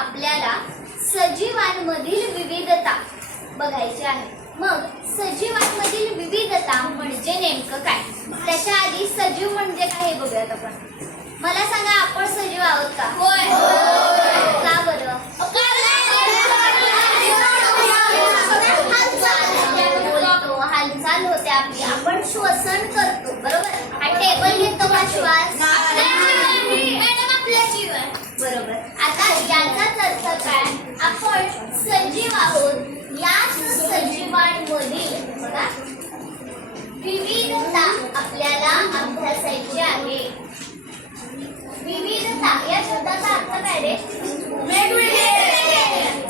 आपल्याला सजीवांमधील विविधता बघायची आहे. मग सजीवांमधील विविधता म्हणजे नेमकं काय? त्याच्या आधी सजीव म्हणजे काय हे बघूयात आपण. मला सांगा, आपण सजीव आहोत का? होय. का बरं? हालचाल होते आपली, आपण श्वसन करतो, बरोबर? हा टेबल घेतो का श्वास? बरोबर. आता याचाच अर्थ काय? आपण सजीव आहोत. याच सजीवांमधील बघा विविधता आपल्याला अभ्यासायची आहे. विविधता या शब्दाचा अर्थ काय रे?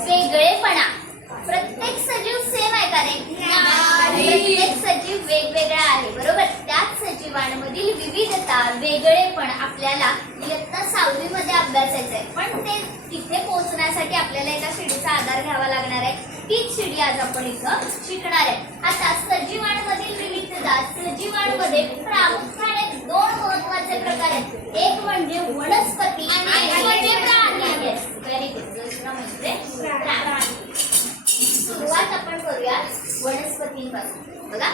वेगळेपणा. प्रत्येक सजीव सेम आहे का रे? प्रत्येक सजीव वेगवेगळा आहे, बरोबर? त्याच सजीवांमधील विविधता, वेगळेपण आपल्याला इयत्ता 6वी मध्ये अभ्यासायचं आहे. पण ते तिथे पोहोचण्यासाठी आपल्याला एका शिडीचा आधार घ्यावा लागणार आहे. तीच शिडी आज आपण इथं शिकणार आहे. आता सजीवांमधील विविधता. सजीवांमध्ये प्रामुख्याने 2 महत्त्वाचे प्रकार आहेत. एक म्हणजे वनस्पती आणि एक म्हणजे प्राणी. Very good. दुसरा म्हणजे प्राणी. सुरुवात आपण करूया वनस्पतींपासून. बघा,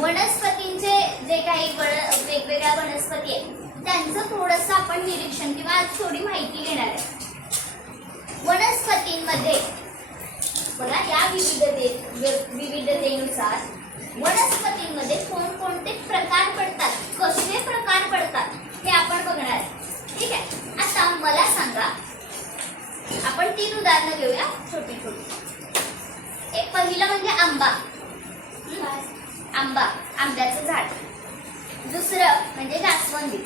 वनस्पतींचे जे काही वेगवेगळ्या वनस्पती आहेत त्यांचं थोडंसं आपण निरीक्षण किंवा आज थोडी माहिती घेणार आहे. वनस्पतींमध्ये बघा, या विविधतेनुसार वनस्पतींमध्ये कोणकोणते प्रकार पडतात, कसे प्रकार पडतात हे आपण बघणार आहे. ठीक आहे. आता मला सांगा, आपण 3 उदाहरणं घेऊया, छोटी छोटी. एक पहिलं म्हणजे आंबा. आंब्याचं झाड. दुसरं म्हणजे जास्वंदी,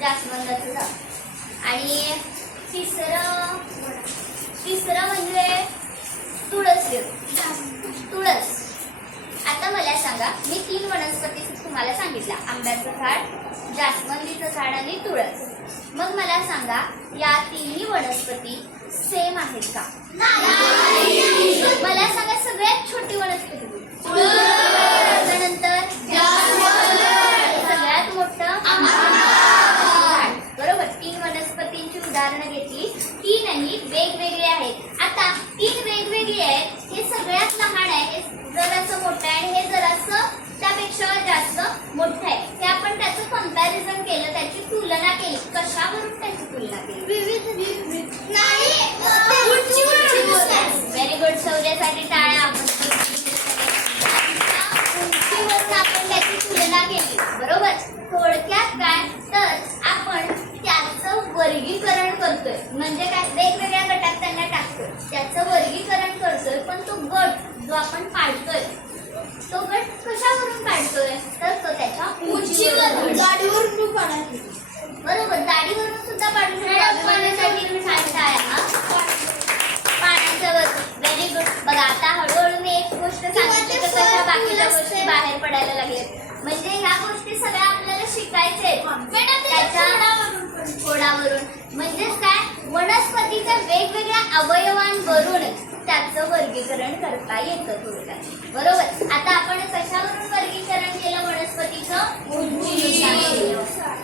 जास्वंदाचं झाड. आणि तिसरं म्हणजे तुळस. आता मला सांगा, मी 3 वनस्पती तुम्हाला सांगितल्या, आंब्याचं झाड, जास्वंदीचं झाड आणि तुळस. मग मला सांगा, या 3ही वनस्पती सेम आहेत का? मला सांगा, सगळ्यात छोटी वनस्पती नंतर सगळ्यात मोठं झाड, बरोबर? 3 वनस्पतींची उदाहरणं घेतली. 3ही वेगवेगळी आहेत. आता 3 वेगवेगळी आहेत. हे सगळ्यात लहान आहे, हे जरासं मोठं आहे आणि हे जरासं त्यापेक्षा जास्त मोठं आहे. हे आपण त्याचं कंपॅरिझन केलं, त्याची तुलना केली. कशावरून त्याची तुलना केली? Very good. शौर्यासाठी टाळ्या. उंचीवरून आपण त्याची तुलना केली, बरोबर? थोडक्यात काय तर आपण त्याचं वर्गीकरण करतोय. म्हणजे काय? वेगवेगळ्या गटात त्यांना टाकतोय, त्याचं वर्गीकरण करतोय. पण तो गट जो आपण पाडतोय, तो गट कशावरून काढतोय? तर तो त्याच्या उंचीवरून, जाडीवरून काढायचं, बरोबर? जाडीवरून सुद्धा काढू शकतो. पाण्याच्या वर. Very good. बघा, आता हळूहळू मी एक गोष्ट सांगितली तर कशा बाकीच्या गोष्टी बाहेर पडायला लागल्यात. म्हणजे ह्या गोष्टी सगळ्या आपल्याला शिकायच्या आहेत त्याच्या खोडावरून. म्हणजेच काय? वनस्पतीच्या वेगवेगळ्या अवयवांवरून त्याचं वर्गीकरण करता येतं थोडक्यात, बरोबर? आता आपण कशावरून वर्गीकरण केलं वनस्पतीचं? उंचीनुसार.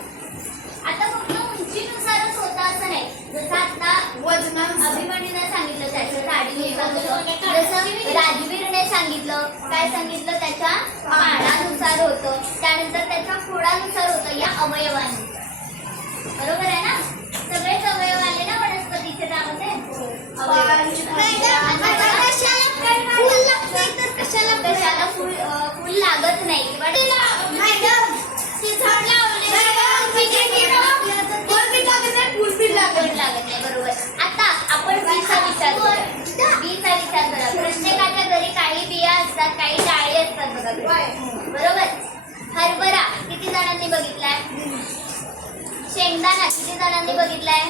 आता फक्त उंचीनुसारच होतं असं नाही. जसं आता अभिमन्यूने सांगितलं त्याच्या जाडीनुसार, जसं राजवीरने सांगितलं, काय सांगितलं? त्याच्या पानानुसार होतं, त्यानंतर त्याच्या खोडानुसार होतं, या अवयवानुसार, बरोबर आहे ना? सगळेच अवयव आले ना वनस्पतीचे त्यामध्ये? कशाला फुल लागत नाही किंवा लागत नाही, बरोबर? आता आपण बीचा विचार करा. प्रत्येकाच्या घरी काही बिया असतात, काही डाळी असतात बघा, बरोबर? हरभरा किती जणांनी बघितलाय? शेंगदाणा किती जणांनी बघितलाय?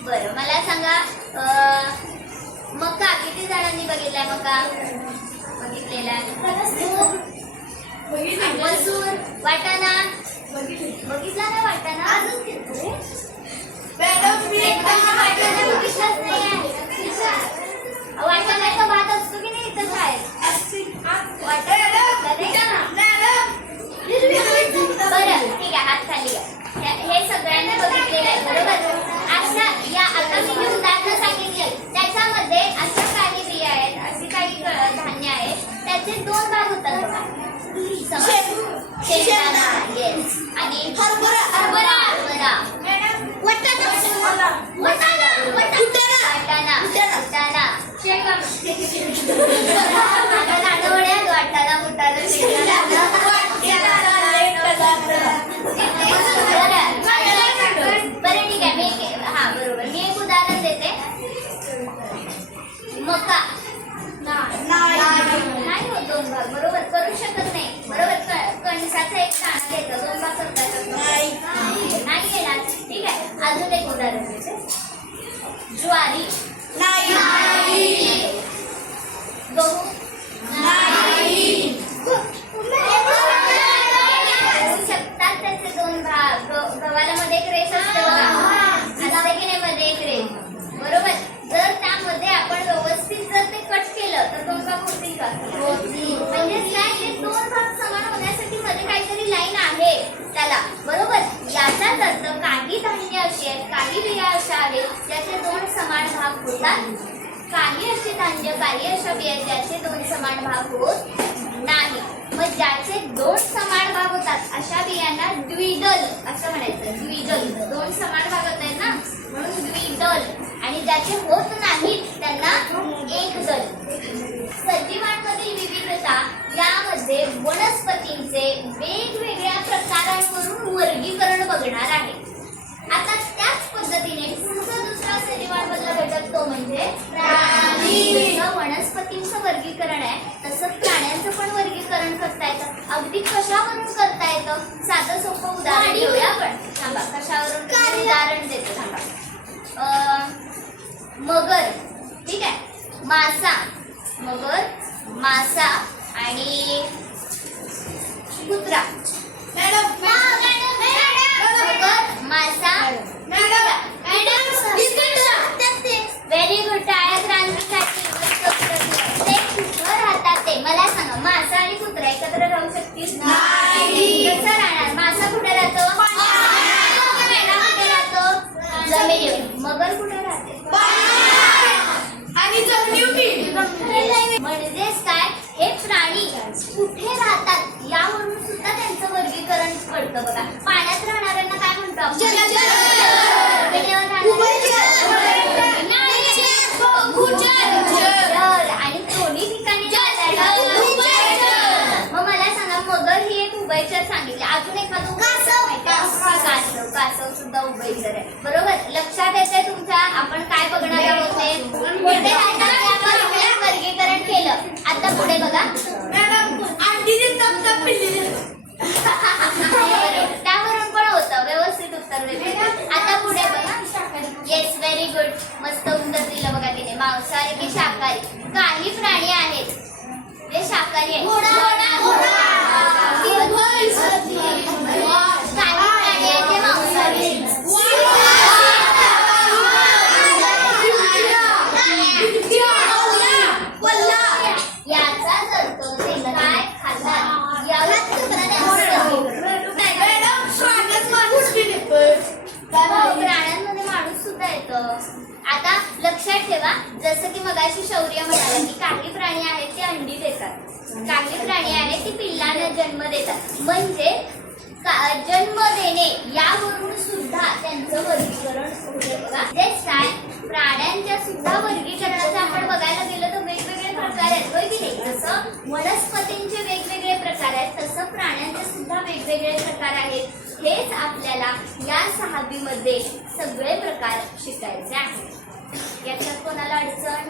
बरं, मला सांगा, मका किती जणांनी बघितलाय? मका बघितलेला. मसूर, वाटाणा बघितला ना? वाटाणा वाटाण्याचा भात असतो की नाही इथं? काय बरं, ठीक आहे, हात खाली. हे सगळ्यांनी बघितलेलं आहे, बरोबर? अशा या त्याचे दोन भाग होतात बघा. शेंगदाणा, येस. आणि हरभरा, वाटाणा, वाटाणा, बरं ठीक आहे. बरोबर. मी एक उदाहरण देते. मका नाही होत दोन भाग. बरोबर, करू शकत नाही. बरोबर, कणसाचा एक दाणा घ्यायचा, दोन भाग करता येतात नाही येणार. ठीक आहे. अजून एक उदाहरण देते. ज्वारी गहू शकतात त्याचे दोन भाग. गव्हाला मध्ये एक रेष असते बघा, असते की नाही मध्ये एक रेष. बरोबर, जर त्यामध्ये आपण व्यवस्थित जर ते कट केलं तर दोन भाग होतील का? म्हणजे काय, ते दोन भाग समान होण्यासाठी मध्ये काहीतरी लाईन आहे त्याला. बरोबर, याचाच अर्थ काही धान्य अशी आहेत, काही बिया अशा आहेत ज्याचे दोन समान भाग होतात. काही असे धान्य, काही अशा बिया ज्याचे दोन समान भाग होत नाही. मग ज्याचे दोन समान भाग होतात अशा बियांना द्विदल असं म्हणायचं. द्विदल, दोन समान भाग होत आहेत ना, म्हणून द्विदल. आणि ज्याचे होत नाहीत त्यांना एकदल. सजीवांमधील विविधता यामध्ये वनस्पतींचे वेगवेगळ्या प्रकारांवरून वर्गीकरण बघणार आहे. आता त्याच पद्धतीने दुसरा सजीवांमधला घटक तो म्हणजे प्राणी. जसं वनस्पतींचं वर्गीकरण आहे तसं प्राण्यांचं पण वर्गीकरण करता येतं. अगदी कशावरून करता येतं? साधं सोपं उदाहरण घेऊया आपण. थांबा, कशावरून उदाहरण देतो. थांबा. मगर, ठीक आहे, मासा, मगर, मासा आणि कुत्रा. मगर, मासा, व्हेरी गुड. टाळ्या क्रांतीसाठी. ते कुठं राहतात ते मला सांगा. मासा आणि कुत्रा एकत्र राहू शकतील? कसं राहणार? मासा कुठे राहतो? कुठे राहतो? जमिनीवर. मगर कुठे राहते? आणि म्हणजेच काय, हे प्राणी कुठे राहतात यावरून सुद्धा त्यांचं वर्गीकरण पडतं बघा. पाण्यात राहणाऱ्यांना काय म्हणतो आपण? आणि दोन्ही ठिकाणी. मग मला सांगा, मगर ही एक उभयचर सांगितली. अजून एखादं कासव सुद्धा उभयचर आहे. बरोबर, लक्षात येते तुमच्या? आपण काय बघणार आहोत ते वर्गीकरण केलं. आता पुढे बघा. त्यावरून पण होतं. व्यवस्थित उत्तर देते. आता पुढे बघा. Yes, very good. मस्त उत्तर दिलं बघा तिने. मांसाहारी की शाकाहारी? काही प्राणी आहेत जे शाकाहारी आहेत. काही प्राणी आहेत जे मांसाहारी आहेत. याचाच अर्थ ते काय खातात यावर प्राण्यांमध्ये माणूस सुद्धा येतो. आता लक्षात ठेवा, जसं की मगाशी शौर्य म्हणाला की काही प्राणी आहेत ते अंडी देतात, काही प्राणी आहेत ते पिल्लांना जन्म देतात. म्हणजे जन्म देणे यावरून सुद्धा त्यांचं वर्गीकरण होते बघा. तेच काय, प्राण्यांच्या सुद्धा वर्गीकरणाचं आपण बघायला गेलं तर वेगवेगळे प्रकार आहेत, होय की नाही? जसं वनस्पतींचे वेगवेगळे प्रकार आहेत तसं प्राण्यांचे सुद्धा वेगवेगळे प्रकार आहेत. हेच आपल्याला या 6वी मध्ये सगळे प्रकार शिकायचे आहेत. याच्यात कोणाला अडचण